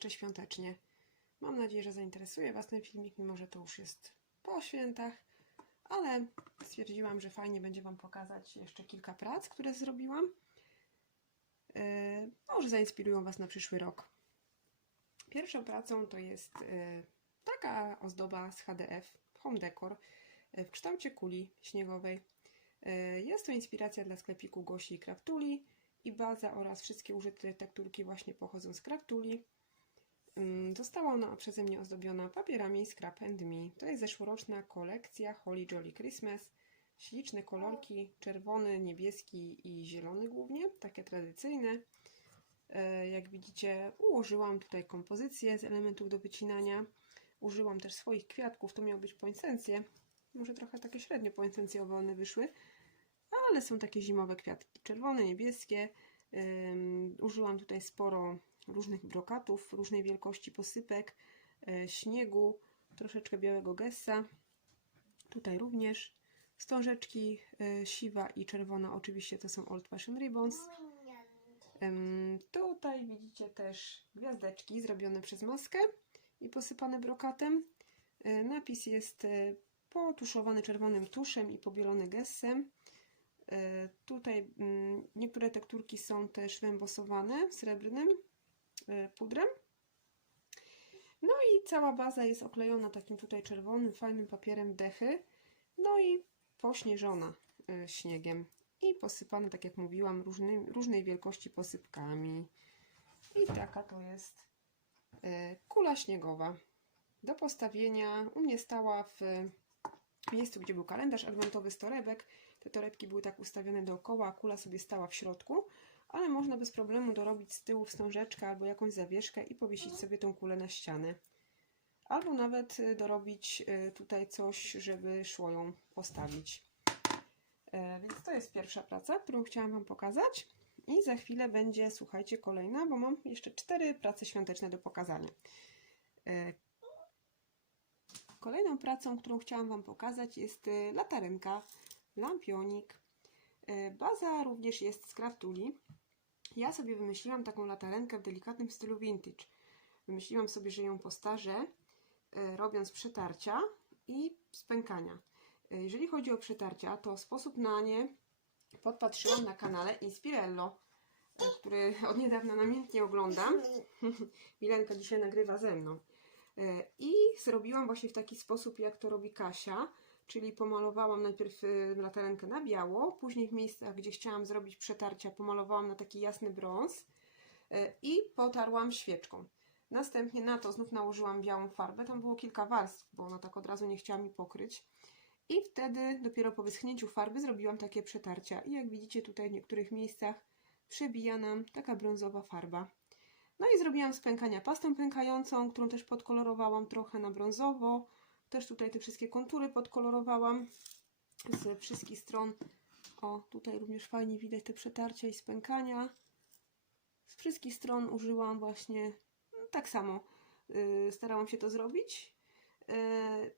jeszcze świątecznie. Mam nadzieję, że zainteresuje Was ten filmik, mimo że to już jest po świętach, ale stwierdziłam, że fajnie będzie Wam pokazać jeszcze kilka prac, które zrobiłam. Yy, może zainspirują Was na przyszły rok. Pierwszą pracą to jest yy, taka ozdoba z HDF, home decor, yy, w kształcie kuli śniegowej. Yy, Jest to inspiracja dla sklepiku Gosi i Kraftuli i baza oraz wszystkie użyte tekturki właśnie pochodzą z Kraftuli. Ym, Została ona przeze mnie ozdobiona papierami Scrap and Me. To jest zeszłoroczna kolekcja Holly Jolly Christmas. Śliczne kolorki, czerwony, niebieski i zielony głównie, takie tradycyjne. E, Jak widzicie, ułożyłam tutaj kompozycję z elementów do wycinania. Użyłam też swoich kwiatków, to miały być poinsencje. Może trochę takie średnio poinsencjowe one wyszły, ale są takie zimowe kwiatki. Czerwone, niebieskie. Użyłam tutaj sporo różnych brokatów, różnej wielkości posypek, e, śniegu, troszeczkę białego gessa. Tutaj również wstążeczki e, siwa i czerwona, oczywiście to są Old Fashion Ribbons. Tutaj widzicie też gwiazdeczki zrobione przez maskę i posypane brokatem. E, Napis jest potuszowany czerwonym tuszem i pobielony gessem. E, Tutaj mm, niektóre tekturki są też wyembosowane srebrnym e, pudrem. No i cała baza jest oklejona takim tutaj czerwonym, fajnym papierem dechy. No i pośnieżona e, śniegiem. I posypana, tak jak mówiłam, różnej, różnej wielkości posypkami. I taka to jest kula śniegowa. Do postawienia u mnie stała w miejscu, gdzie był kalendarz adwentowy z torebek. Te torebki były tak ustawione dookoła, a kula sobie stała w środku, ale można bez problemu dorobić z tyłu wstążeczkę albo jakąś zawieszkę i powiesić sobie tą kulę na ścianę. Albo nawet y, dorobić y, tutaj coś, żeby szło ją postawić. E, Więc to jest pierwsza praca, którą chciałam Wam pokazać. I za chwilę będzie, słuchajcie, kolejna, bo mam jeszcze cztery prace świąteczne do pokazania. Kolejną pracą, którą chciałam Wam pokazać jest y, latarenka, lampionik. Y, Baza również jest z Craftuli. Ja sobie wymyśliłam taką latarenkę w delikatnym stylu vintage. Wymyśliłam sobie, że ją postarzę, y, robiąc przetarcia i spękania. Jeżeli chodzi o przetarcia, to sposób na nie podpatrzyłam na kanale Inspirello, który od niedawna namiętnie oglądam. Milenka dzisiaj nagrywa ze mną. E, I zrobiłam właśnie w taki sposób, jak to robi Kasia, czyli pomalowałam najpierw y, latarenkę na biało, później w miejscach, gdzie chciałam zrobić przetarcia, pomalowałam na taki jasny brąz e, i potarłam świeczką. Następnie na to znów nałożyłam białą farbę, tam było kilka warstw, bo ona tak od razu nie chciała mi pokryć. I wtedy dopiero po wyschnięciu farby zrobiłam takie przetarcia. I jak widzicie tutaj w niektórych miejscach przebija nam taka brązowa farba. No i zrobiłam z pękania pastą pękającą, którą też podkolorowałam trochę na brązowo. Też tutaj te wszystkie kontury podkolorowałam z wszystkich stron. O, tutaj również fajnie widać te przetarcia i spękania. Z wszystkich stron użyłam właśnie no, tak samo. Yy, starałam się to zrobić. Yy,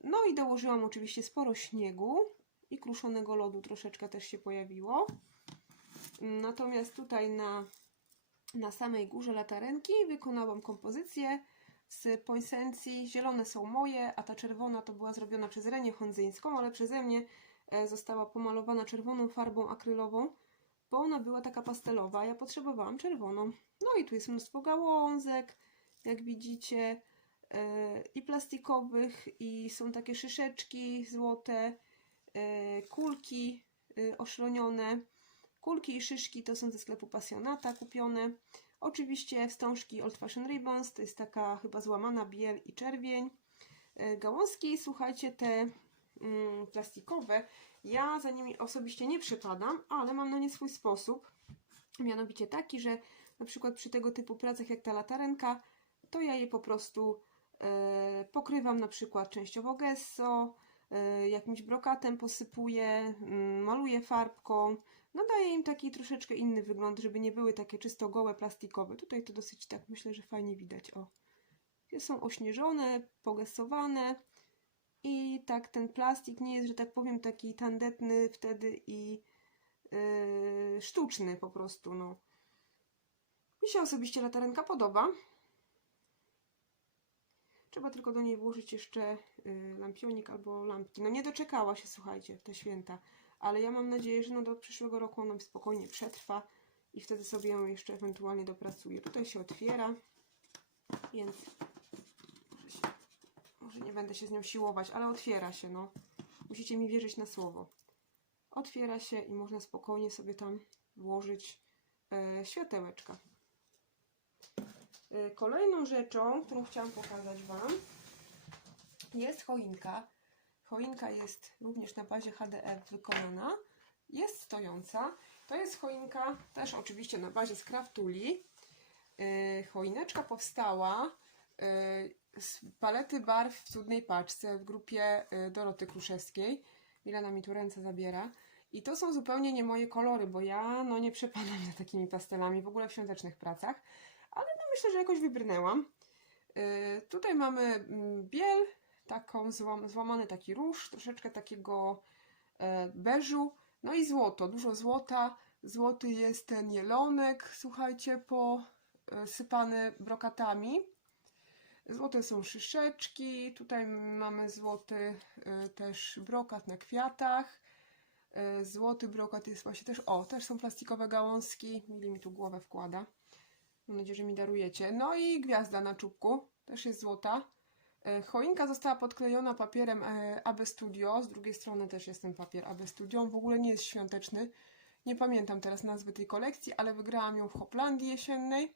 no i dołożyłam oczywiście sporo śniegu i kruszonego lodu troszeczkę też się pojawiło. Natomiast tutaj na na samej górze latarenki wykonałam kompozycję z poinsencji. Zielone są moje, a ta czerwona to była zrobiona przez Renię Hondzyńską, ale przeze mnie e, została pomalowana czerwoną farbą akrylową, bo ona była taka pastelowa, ja potrzebowałam czerwoną. No i tu jest mnóstwo gałązek, jak widzicie, e, i plastikowych, i są takie szyszeczki złote, e, kulki oszronione. Kulki i szyszki to są ze sklepu Pasjonata kupione. Oczywiście wstążki Old Fashion Ribbons, to jest taka chyba złamana biel i czerwień. E, Gałązki, słuchajcie, te mm, plastikowe, ja za nimi osobiście nie przepadam, ale mam na nie swój sposób. Mianowicie taki, że na przykład przy tego typu pracach jak ta latarenka, to ja je po prostu e, pokrywam na przykład częściowo gesso, e, jakimś brokatem posypuję, mm, maluję farbką, nadaje im taki troszeczkę inny wygląd, żeby nie były takie czysto gołe, plastikowe. Tutaj to dosyć tak myślę, że fajnie widać. O, są ośnieżone, pogesowane i tak ten plastik nie jest, że tak powiem, taki tandetny wtedy i yy, sztuczny po prostu, no. Mi się osobiście latarenka podoba. Trzeba tylko do niej włożyć jeszcze y, lampionik albo lampki. No nie doczekała się, słuchajcie, te święta. Ale ja mam nadzieję, że no do przyszłego roku ona spokojnie przetrwa i wtedy sobie ją jeszcze ewentualnie dopracuję. Tutaj się otwiera, więc może nie będę się z nią siłować, ale otwiera się, no. Musicie mi wierzyć na słowo. Otwiera się i można spokojnie sobie tam włożyć e, światełeczka. E, Kolejną rzeczą, którą chciałam pokazać Wam, jest choinka. Choinka jest również na bazie HDF wykonana. Jest stojąca. To jest choinka też oczywiście na bazie z. E, Choineczka powstała e, z palety barw w cudnej paczce w grupie e, Doroty Kruszewskiej. Milena mi tu ręce zabiera. I to są zupełnie nie moje kolory, bo ja no nie przepadam za takimi pastelami w ogóle w świątecznych pracach, ale no myślę, że jakoś wybrnęłam. Tutaj mamy mm, biel, taką złam, złamany taki róż, troszeczkę takiego e, beżu, no i złoto, dużo złota. Złoty jest ten jelonek, słuchajcie, posypany brokatami. Złote są szyszeczki, tutaj mamy złoty y, też brokat na kwiatach. Złoty brokat jest właśnie też, o, też są plastikowe gałązki. Mili mi tu głowę wkłada. Mam nadzieję, że mi darujecie. No i gwiazda na czubku, też jest złota. Y, Choinka została podklejona papierem e, AB Studio. Z drugiej strony też jest ten papier AB Studio. On w ogóle nie jest świąteczny. Nie pamiętam teraz nazwy tej kolekcji, ale wygrałam ją w Hoplandii jesiennej.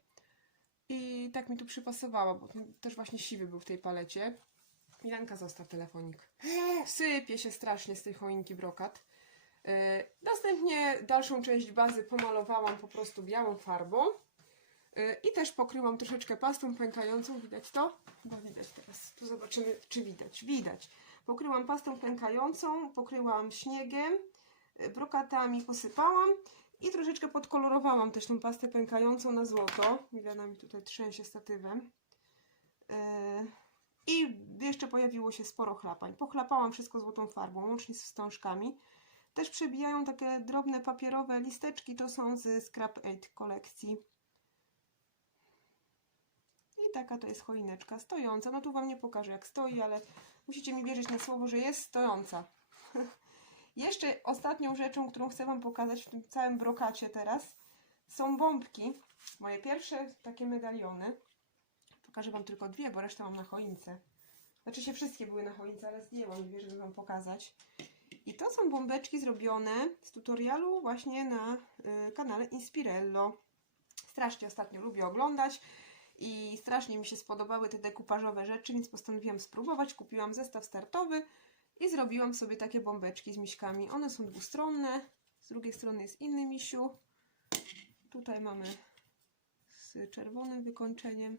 I tak mi tu przypasowała, bo też właśnie siwy był w tej palecie. Milenka, zostaw telefonik. Sypie się strasznie z tej choinki brokat. Yy, Następnie dalszą część bazy pomalowałam po prostu białą farbą. Yy, I też pokryłam troszeczkę pastą pękającą. Widać to? Chyba widać teraz. Tu zobaczymy, czy widać. Widać. Pokryłam pastą pękającą, pokryłam śniegiem, yy, brokatami posypałam i troszeczkę podkolorowałam też tą pastę pękającą na złoto. Milena mi tutaj trzęsie statywem. Yy, I jeszcze pojawiło się sporo chlapań. Pochlapałam wszystko złotą farbą, łącznie z wstążkami. Też przebijają takie drobne papierowe listeczki, to są z Scrap 8 kolekcji. Taka to jest choineczka stojąca. No tu Wam nie pokażę jak stoi, ale musicie mi wierzyć na słowo, że jest stojąca. Jeszcze ostatnią rzeczą, którą chcę Wam pokazać w tym całym brokacie teraz, są bombki. Moje pierwsze takie medaliony. Pokażę Wam tylko dwie, bo resztę mam na choince. Znaczy się wszystkie były na choince, ale zdjęłam wierzę, żeby Wam pokazać. I to są bombeczki zrobione z tutorialu właśnie na y, kanale Inspirello. Strasznie ostatnio lubię oglądać i strasznie mi się spodobały te dekupażowe rzeczy, więc postanowiłam spróbować. Kupiłam zestaw startowy i zrobiłam sobie takie bombeczki z miśkami. One są dwustronne, z drugiej strony jest inny misiu. Tutaj mamy z czerwonym wykończeniem.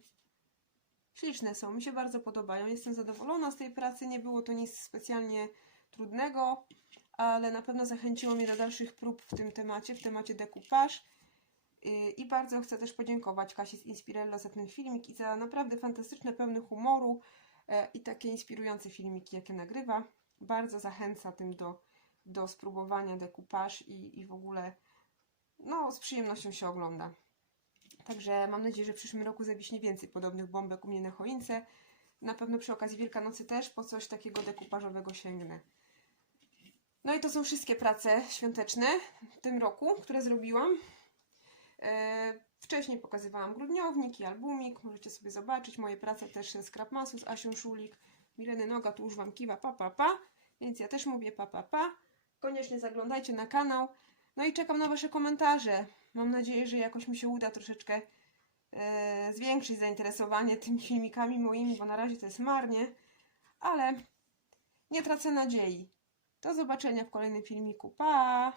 Śliczne są, mi się bardzo podobają. Jestem zadowolona z tej pracy, nie było to nic specjalnie trudnego, ale na pewno zachęciło mnie do dalszych prób w tym temacie, w temacie dekupaż. Yy, I bardzo chcę też podziękować Kasi z Inspirello za ten filmik i za naprawdę fantastyczne, pełne humoru e, i takie inspirujące filmiki, jakie nagrywa. Bardzo zachęca tym do, do spróbowania dekupaż i, i w ogóle no, z przyjemnością się ogląda. Także mam nadzieję, że w przyszłym roku zawiśnie więcej podobnych bombek u mnie na choince. Na pewno przy okazji Wielkanocy też po coś takiego dekupażowego sięgnę. No i to są wszystkie prace świąteczne w tym roku, które zrobiłam. E, wcześniej pokazywałam grudniownik i albumik. Możecie sobie zobaczyć moje prace też z Krapmasu, z Asią Szulik. Mileny Noga tu już Wam kiwa pa pa pa. Więc ja też mówię pa pa pa. Koniecznie zaglądajcie na kanał. No i czekam na Wasze komentarze. Mam nadzieję, że jakoś mi się uda troszeczkę e, zwiększyć zainteresowanie tymi filmikami moimi, bo na razie to jest marnie. Ale nie tracę nadziei. Do zobaczenia w kolejnym filmiku. Pa!